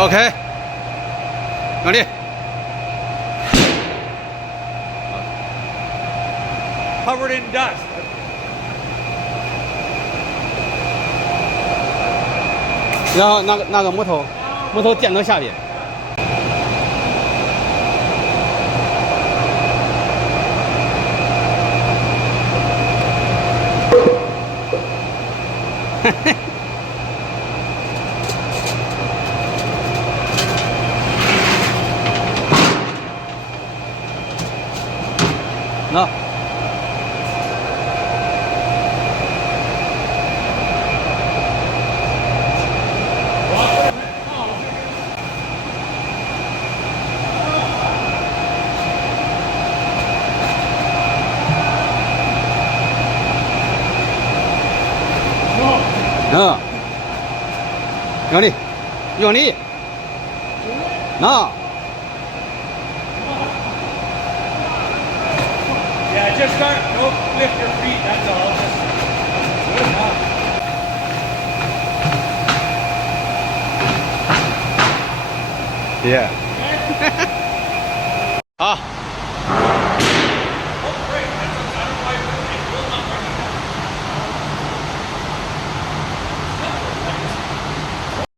OK，用力。Covered in dust. 然后那个木头垫到下边。嘿嘿。那。用力，用力，Yeah, just start. Don't lift your feet. That's all. Just good enough. Yeah. 好。